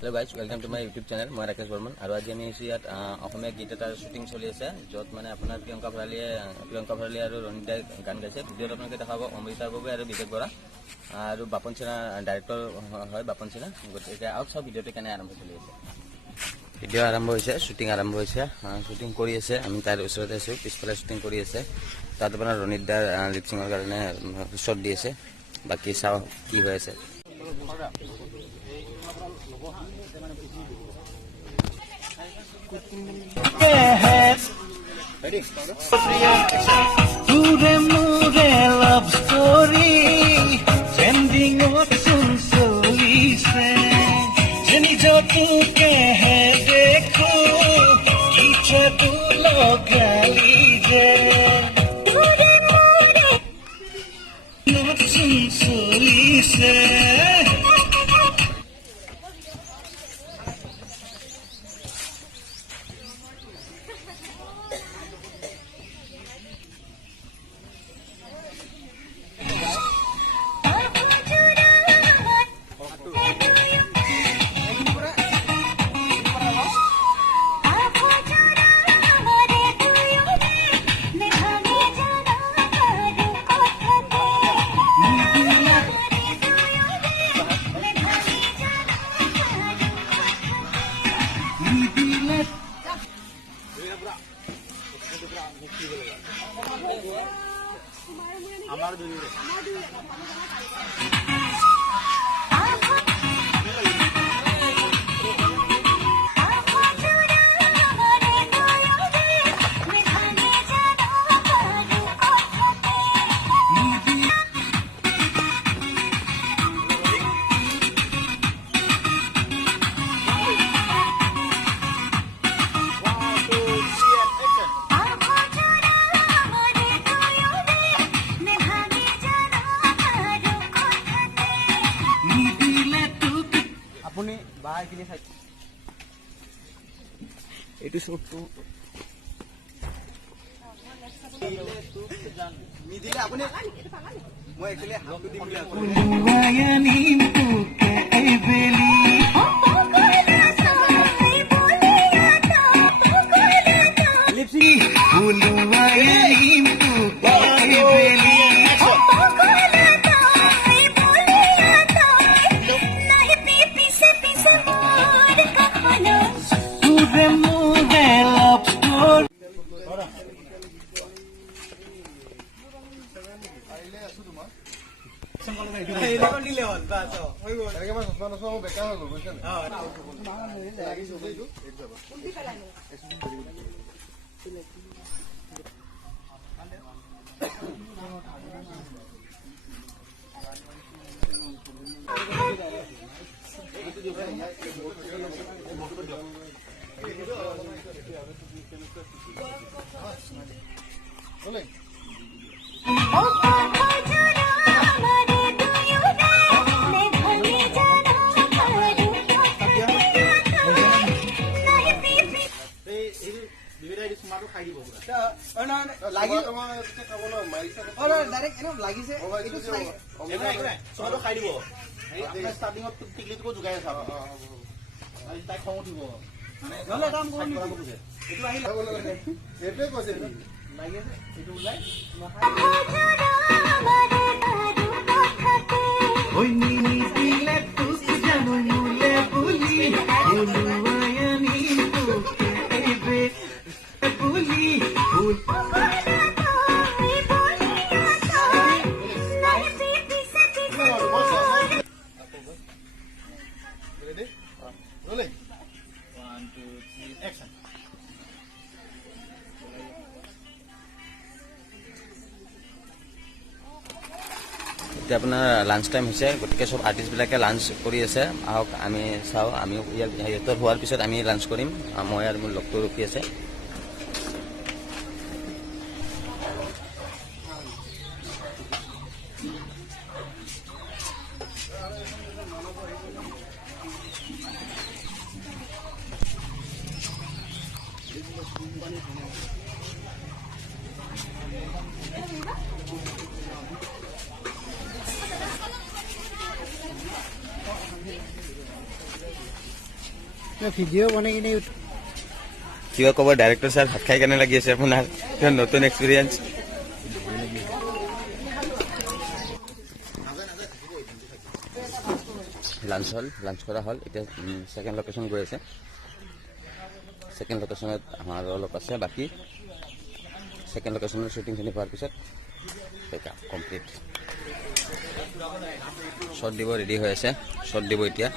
Hello guys, welcome to my YouTube channel. মই ৰাকেশ বৰ্মন আৰু আজি আমি ইয়াত অসমীয়া গীত এটাৰ শ্বুটিং চলি আছে য'ত মানে আপোনাৰ প্ৰিয়ংকা ভৰালী আৰু ৰণিত দাই গান গাইছে। ভিডিঅ'ত আপোনালোকে দেখাব অমৃতা গগৈ আৰু বিবেক বৰা আৰু বাপন সিনহা ডাইৰেক্টৰ হয় বাপন সিনহা। গতিকে আউট চাও ভিডিঅ'টো কেনে আৰম্ভ চলি আছে। ভিডিঅ' আৰম্ভ হৈছে, শ্বুটিং আৰম্ভ হৈছে, শ্বুটিং কৰি আছে। আমি তাৰ ওচৰতে আছোঁ, পিছফালে শ্বুটিং কৰি আছে। তাত আপোনাৰ ৰণিত দাৰ লিপচিঙৰ কাৰণে শ্বট দি আছে। বাকী চাওঁ কি হৈ আছে। Love story, trending soon slowly say, Jenny Joku ke hai dekho, kiche tu loga lije, not soon slowly say. এইটো শ্বটটো নিদিলে আপুনি মই একচুয়ালি হাতটো দিম এতিয়া আপোনাৰ লাঞ্চ টাইম হৈছে, গতিকে চব আৰ্টিষ্টবিলাকে লাঞ্চ কৰি আছে। আহক আমি চাওঁ, আমিও সিহঁতৰ হোৱাৰ পিছত আমি লাঞ্চ কৰিম। মই আৰু মোৰ লগটো ৰখি আছে। ভিডিঅ' বনাই কিনে কিবা ক'ব ডাইৰেক্টৰ ছাৰ? ভাত খাই কেনে লাগি আছে আপোনাৰ নতুন এক্সপিৰিয়েঞ্চ? লাঞ্চ কৰা হ'ল। এতিয়া ছেকেণ্ড লোকেশ্যন গৈ আছে। ছেকেণ্ড লোকেশ্যনত আমাৰ অলপ আছে বাকী। ছেকেণ্ড লোকেশ্যনৰ শ্বুটিংখিনি হোৱাৰ পিছত কমপ্লিট। শ্বট দিব ৰেডি হৈ আছে, শ্বট দিব এতিয়া।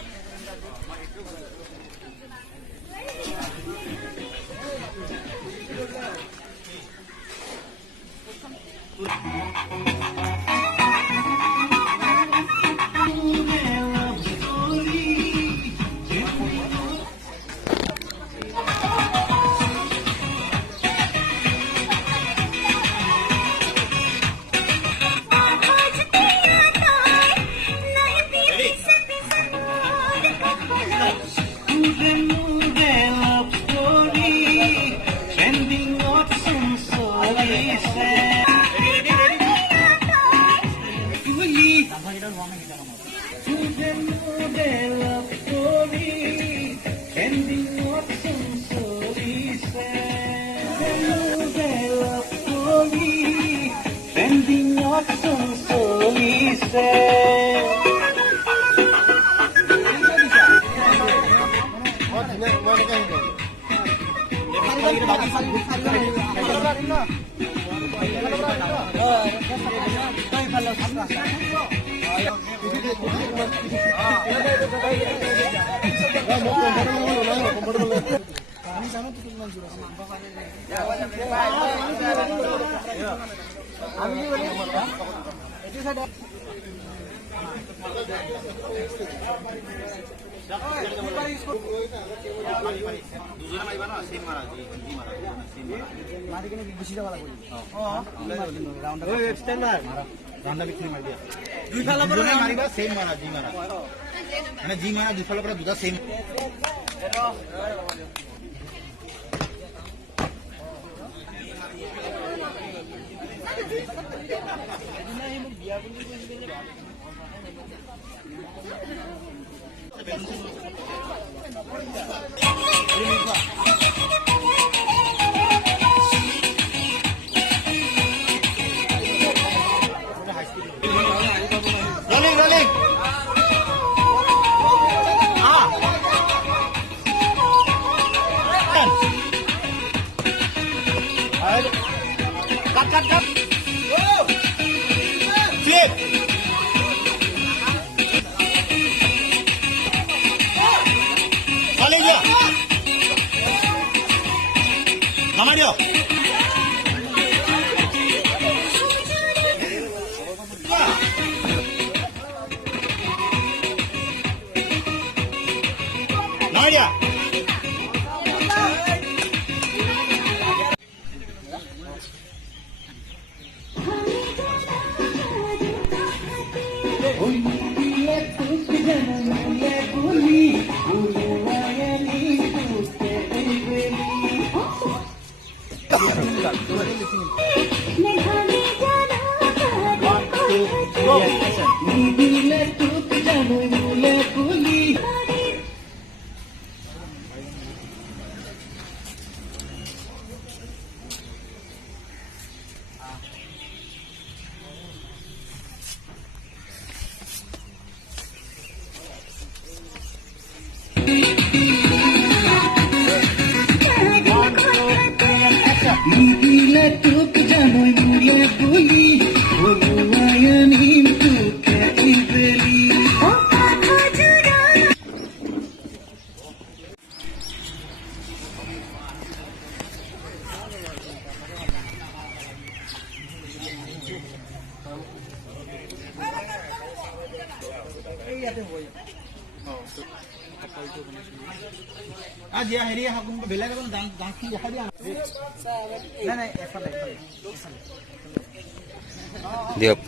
দিয়ক।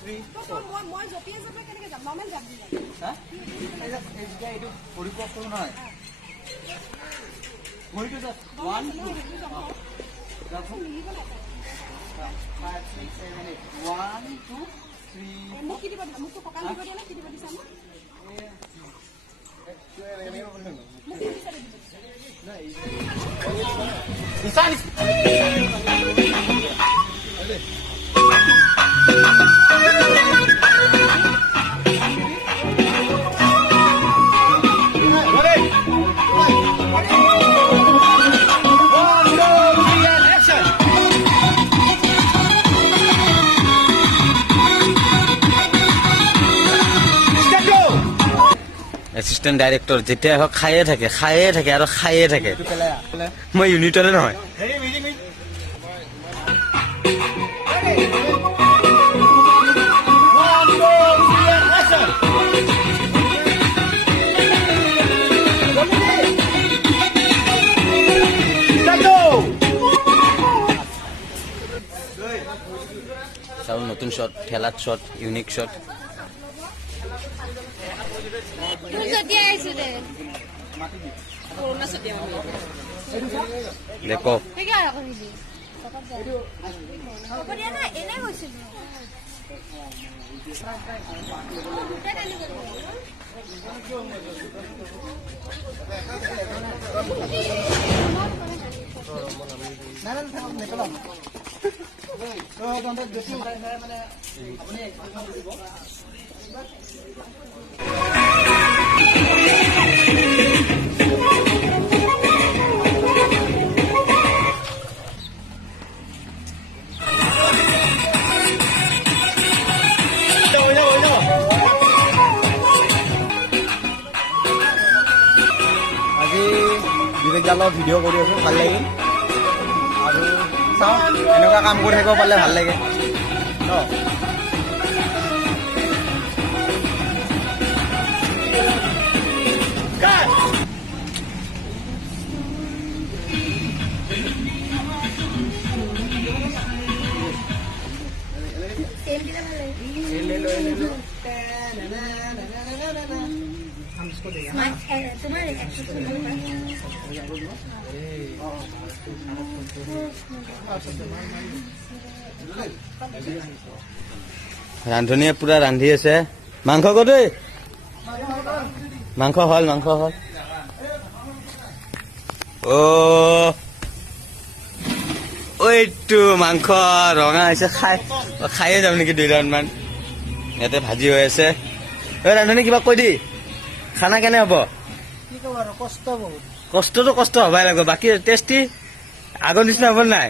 3 মই জপিয়াই জপিয়াই কেনেকৈ যাম নৰ্মেল যাম হা এতিয়া এইটো পৰিপক্ক নহয় ভৰিটো জাষ্ট 1 2 5 6 7 8 1 2 3 মোক কি দিব দিবা মোকতো কঁকাল দিব দিয়া নাই কি দিব দিছা মোক এছিষ্টেণ্ট ডাইৰেক্টৰ যেতিয়া হওক খায়ে থাকে আৰু খায়ে থাকে মই ইউনিটৰে নহয় চাওঁ নতুন শ্বট ঠেলাত শ্বট ইউনিক শ্বট দেখো বিবেকদালৰ ভিডিঅ' কৰি আছোঁ ভাল লাগিল আৰু চাওঁ এনেকুৱা কাম কৰি থাকিব পাৰিলে ভাল লাগে ন ৰান্ধনীয়ে পুৰা ৰান্ধি আছে মাংস ক'ত মাংস হল ওইটো মাংস ৰঙা হৈছে খায়ে যাম নেকি 2 ৰাউণ্ড মান ইয়াতে ভাজি হৈ আছে ৰান্ধনী কিবা কৈ দি খানা কেনে হ'ব কষ্টটো কষ্ট হবাই লাগিব বাকী টেষ্টি আগৰ নিচিনা হ'ব নাই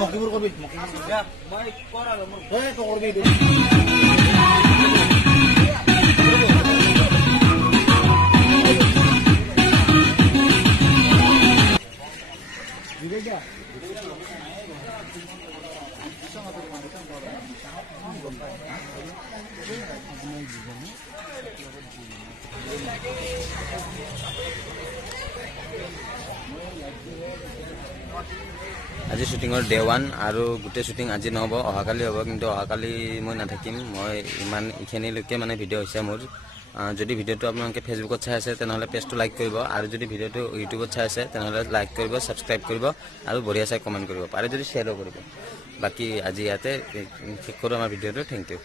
মকিবুৰ কৰবি আজি শ্বুটিঙৰ ডে 1 আৰু গোটেই শ্বুটিং আজি নহ'ব, অহাকালি হ'ব। কিন্তু অহাকালি মই নাথাকিম, মই এইখিনিলৈকে মানে ভিডিঅ' হৈছে মোৰ। যদি ভিডিঅ'টো আপোনালোকে ফেচবুকত চাই আছে তেনেহ'লে পেজটো লাইক কৰিব, আৰু যদি ভিডিঅ'টো ইউটিউবত চাই আছে তেনেহ'লে লাইক কৰিব, ছাবস্ক্ৰাইব কৰিব, আৰু বঢ়িয়া চাই কমেণ্ট কৰিব পাৰে, যদি শ্বেয়াৰো কৰিব। বাকী আজি ইয়াতে শেষ কৰোঁ আমাৰ ভিডিঅ'টো। Thank U.